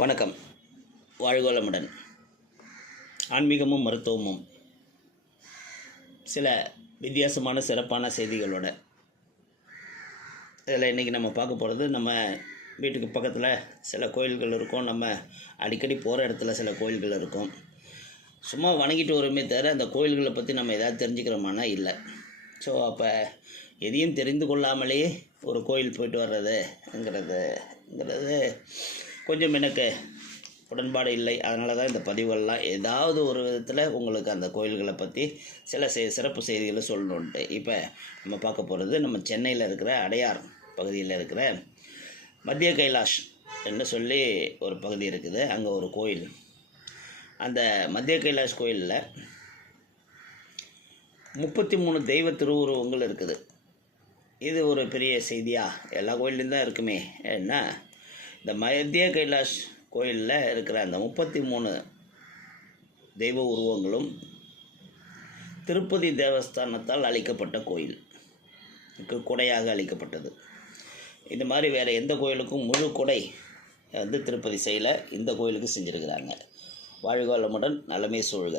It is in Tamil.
வணக்கம். வாழ்கோளமுடன். ஆன்மீகமும் மருத்துவமும். சில வித்தியாசமான சிறப்பான செய்திகளோட. இதில் இன்றைக்கி நம்ம பார்க்க போகிறது நம்ம வீட்டுக்கு பக்கத்தில் சில கோயில்கள் இருக்கும். நம்ம அடிக்கடி போகிற இடத்துல சில கோயில்கள் இருக்கும். சும்மா வணங்கிட்டு வருமே தவிர அந்த கோயில்களை பற்றி நம்ம எதாவது தெரிஞ்சுக்கிறோமானா இல்லை. ஸோ அப்போ எதையும் தெரிந்து கொள்ளாமலேயே ஒரு கோயில் போயிட்டு வர்றதுங்கிறதுங்கிறது கொஞ்சம் எனக்கு உடன்பாடு இல்லை. அதனால தான் இந்த பதிவுகள்லாம் ஏதாவது ஒரு விதத்தில் உங்களுக்கு அந்த கோயில்களை பற்றி சில செ- சிறப்பு செய்திகளை சொல்லணுன்ட்டு இப்போ நம்ம பார்க்க போகிறது நம்ம சென்னையில் இருக்கிற அடையார் பகுதியில் இருக்கிற மத்திய கைலாஷ் என்று சொல்லி ஒரு பகுதி இருக்குது. அங்கே ஒரு கோயில். அந்த மத்திய கைலாஷ் கோயிலில் முப்பத்தி மூணு தெய்வ திருவுருவங்கள் இருக்குது. இது ஒரு பெரிய செய்தியாக எல்லா கோயிலையும் தான் இருக்குமே. என்ன இந்த மத்திய கைலாஷ் கோயிலில் இருக்கிற அந்த முப்பத்தி மூணு தெய்வ உருவங்களும் திருப்பதி தேவஸ்தானத்தால் அளிக்கப்பட்ட கோயில். குடையாக கொடையாக அளிக்கப்பட்டது இது மாதிரி வேறு எந்த கோயிலுக்கும் முழு கொடை வந்து திருப்பதி செய்யலை இந்த கோயிலுக்கு செஞ்சுருக்கிறாங்க. வாழ்க வளமுடன் நலமே சூழ்க.